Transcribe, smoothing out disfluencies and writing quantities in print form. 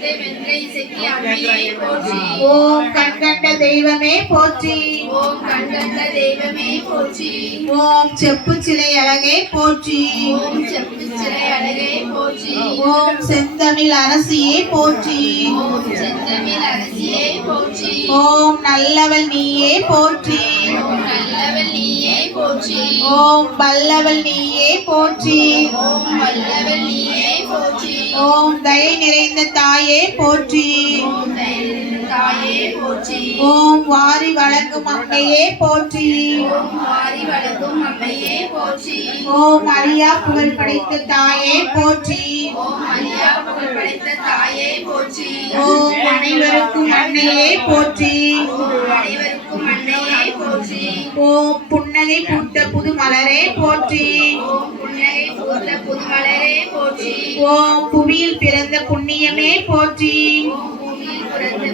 காலத்தை வென்ற இசைக்கு அம்மையே போற்றி. ஓம் கண்கண்ட தெய்வமே போற்றி. ஓம் கண்கண்ட தெய்வமே போற்றி. ஓம் செப்பு சிலை அழகே போற்றி. ஓம் செப்பு சிலை அழகே போற்றி. ஓம் செந்தமிழ் அரசியே போற்றி. ஓம் செந்தமிழ் அரசியே போற்றி. ஓம் நல்லவள் நீயே போற்றி. ஓம் நல்லவள் நீயே போற்றி. ஓம் வல்லவள் நீயே போற்றி. ஓம் வல்லவள் நீயே போற்றி. ஓம் தயை நிறைந்த தாயே போற்றி. ஓம் தயைநிறைந்த தாயே போற்றி. ஓம் வாரி வழங்கும் அம்மையே போற்றி. ஓம் வாரி வழங்கும் அம்மையே போற்றி. ஓம் அழியா புகழ் படைத்த தாயே போற்றி. ஓம் அழியா புகழ் படைத்த தாயே போற்றி. ஓம் அனைவருக்கும் அன்னையே போற்றி. ஓம் அனைவருக்கும் அன்னையே போற்றி. ஓம் புன்னகை பூத்த புது மலரே போற்றி. ஓம் புன்னகை பூத்த புதுமலரே போற்றி. ஓம் புவியில் பிறந்த புண்ணியமே போற்றி. ஓம் பூமியில் பிறந்த